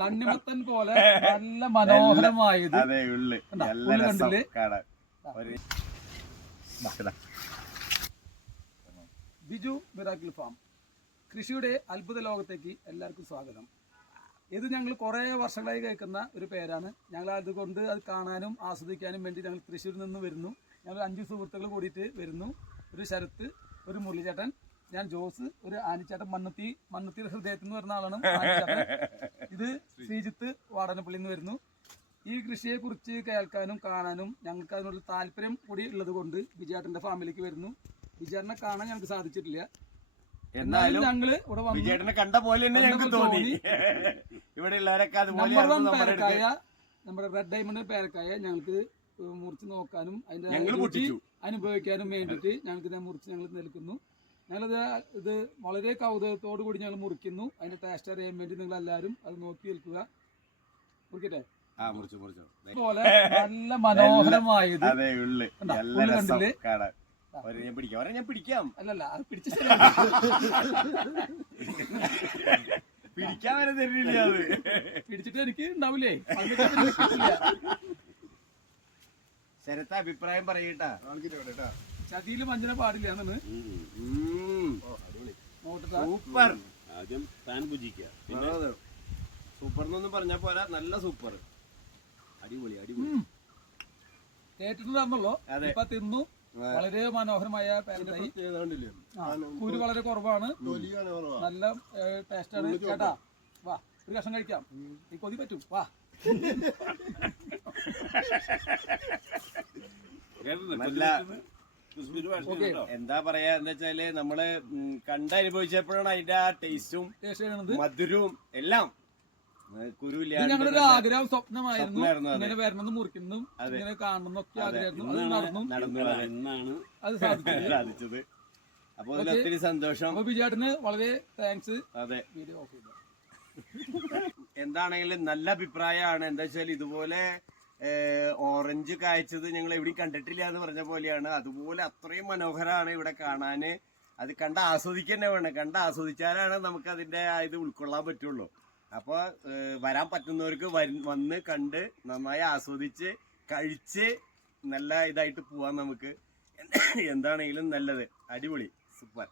തണ്ണിമത്തൻ പോലെ നല്ല മനോഹരമായത് ബിജു മിറാക്കിൾ ഫാം കൃഷിയുടെ അത്ഭുത ലോകത്തേക്ക് എല്ലാവർക്കും സ്വാഗതം. ഇത് ഞങ്ങൾ കുറേ വർഷങ്ങളായി കേൾക്കുന്ന ഒരു പേരാണ്. ഞങ്ങൾ അതുകൊണ്ട് അത് കാണാനും ആസ്വദിക്കാനും വേണ്ടി ഞങ്ങൾ തൃശ്ശൂരിൽ നിന്ന് വരുന്നു. ഞങ്ങൾ 5 സുഹൃത്തുക്കൾ കൂടിയിട്ട് വരുന്നു. ഒരു ശരത്ത്, ഒരു മുരളിച്ചേട്ടൻ, ഞാൻ ജോസ്, ഒരു ആനിച്ചേട്ടൻ, മണ്ണത്തി ഹൃദയത്തിൽ നിന്ന് വരുന്ന ആളാണ് ആനിച്ചേട്ടൻ. ഇത് ശ്രീജിത്ത് വാടനപ്പള്ളിയിൽ നിന്ന് വരുന്നു. ഈ കൃഷിയെക്കുറിച്ച് കേൾക്കാനും കാണാനും ഞങ്ങൾക്ക് അതിനോട് താല്പര്യം കൂടി ഉള്ളത് കൊണ്ട് ബിജേട്ടൻ്റെ ഫാമിലിക്ക് വരുന്നു. ബിജേട്ടനെ കാണാൻ ഞങ്ങൾക്ക് സാധിച്ചിട്ടില്ല. എന്നാലും ഞങ്ങള് ഇവിടെ വന്നു കണ്ട പോലെ ഞങ്ങൾക്ക് തോന്നി. നമ്പർ 1 പേരക്കായ, നമ്മുടെ റെഡ് ഡയമണ്ട് പേരക്കായ ഞങ്ങൾക്ക് മുറിച്ച് നോക്കാനും അതിന്റെ രുചി അനുഭവിക്കാനും വേണ്ടിയിട്ട് ഞങ്ങൾക്ക് ഇത് മുറിച്ച് ഞങ്ങൾ നിൽക്കുന്നു. ഇത് വളരെ കൗതുകത്തോടു കൂടി ഞങ്ങൾ മുറിക്കുന്നു. അതിന്റെ ടേസ്റ്റ് അറിയാൻ വേണ്ടി നിങ്ങൾ എല്ലാവരും അത് നോക്കി നിൽക്കുക. മുറിക്കട്ടെ. പോലെ നല്ല മനോഹരമായത് കണ്ടില്ലേ? അല്ലല്ല, അത് പിടിച്ച പിടിക്കാൻ വരെ തരില്ല. അത് പിടിച്ചിട്ട് എനിക്ക് ഉണ്ടാവില്ലേ? ശരത്ത് അഭിപ്രായം പറയട്ടാ. ചതിയില് മഞ്ഞനെ പാടില്ല. സൂപ്പർ. ആദ്യം താൻ സൂപ്പർ എന്നൊന്നും പറഞ്ഞാ പോരാ, നല്ല സൂപ്പർ, അടിപൊളി അടിപൊളി. കേട്ടിട്ടുണ്ടായിരുന്നല്ലോ, ഇപ്പൊ തിന്നു. വളരെ മനോഹരമായ പേരക്കായി. കുരു വളരെ കുറവാണ്, നല്ല ടേസ്റ്റാണ്. ചേട്ടാ വാ, ഒരു കഷ്ണം കഴിക്കാം. ഈ കൊതി പറ്റും. വാ. എന്താ പറയാ എന്താ വെച്ചാല് നമ്മള് കണ്ടനുഭവിച്ചപ്പോഴാണ് അതിന്റെ ആ ടേസ്റ്റും മധുരവും എല്ലാം. ഞങ്ങളുടെ ആഗ്രഹം സ്വപ്നമായിരുന്നു, ഇങ്ങനെ വരണമെന്ന് മുറിക്കുന്നു, ഇങ്ങനെ കാണണമെന്നൊക്കെ ആഗ്രഹമായിരുന്നു. നടന്നു, അത് സാധിച്ചത്. അപ്പൊ ഒത്തിരി സന്തോഷം. അപ്പൊ ബിജേട്ടന് വളരെ താങ്ക്സ്. അതെ, എന്താണെങ്കിലും നല്ല അഭിപ്രായമാണ്. എന്താ വെച്ചാൽ ഇതുപോലെ ഓറഞ്ച് കായ്ച്ചത് ഞങ്ങൾ എവിടെയും കണ്ടിട്ടില്ല എന്ന് പറഞ്ഞ പോലെയാണ്. അതുപോലെ അത്രയും മനോഹരമാണ് ഇവിടെ കാണാന്. അത് കണ്ട് ആസ്വദിക്കുക തന്നെ വേണം. കണ്ട് ആസ്വദിച്ചാലാണ് നമുക്ക് അതിന്റെ ഇത് ഉൾക്കൊള്ളാൻ പറ്റുള്ളൂ. അപ്പൊ വരാൻ പറ്റുന്നവർക്ക് വന്ന് കണ്ട് നന്നായി ആസ്വദിച്ച് കഴിച്ച് നല്ല ഇതായിട്ട് പോവാൻ നമുക്ക്. എന്താണെങ്കിലും നല്ലത്, അടിപൊളി, സൂപ്പർ.